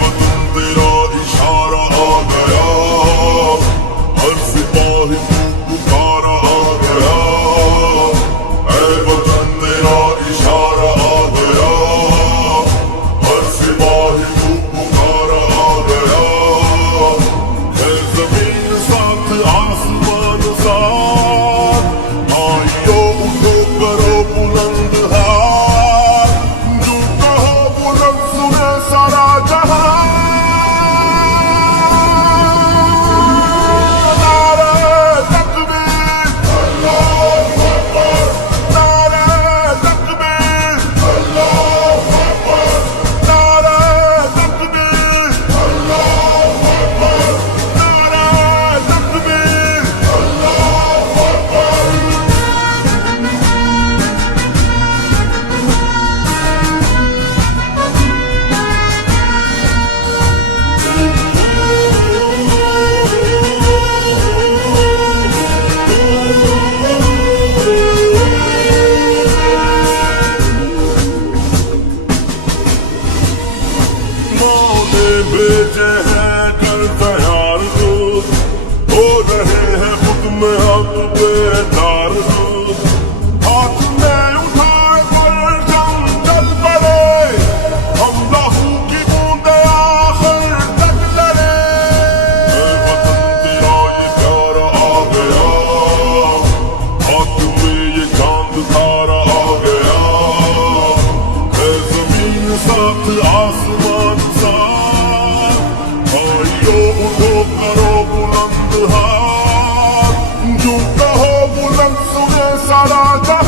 वतन तेरा इशारा आ गया, हर सिपाही तू पुकारा आ गया। ऐ वतन तेरा इशारा आ गया, हर सिपाही तू पुकारा आ गया। है जमीन साथ आसमान साथ, आइयो उठो करो बुलंद हाथ, जो कहो बुलंद सुने सारा जहां। भेजे हैं कर तैयार दूत, हो रहे हैं खुद में अब बेदार दूत। हाथ में उठाए परचम चल पड़े, हम लहू की बूंदे आखिर तक लड़े। वतन तेरा ये प्यारा आ गया, हाथ में ये चांद तारा आ गया। है जमीन साथ आसमान साथ, आइयो उठो करो बुलंद हाथ, जो कहो बुलंद सुने सारा जहां।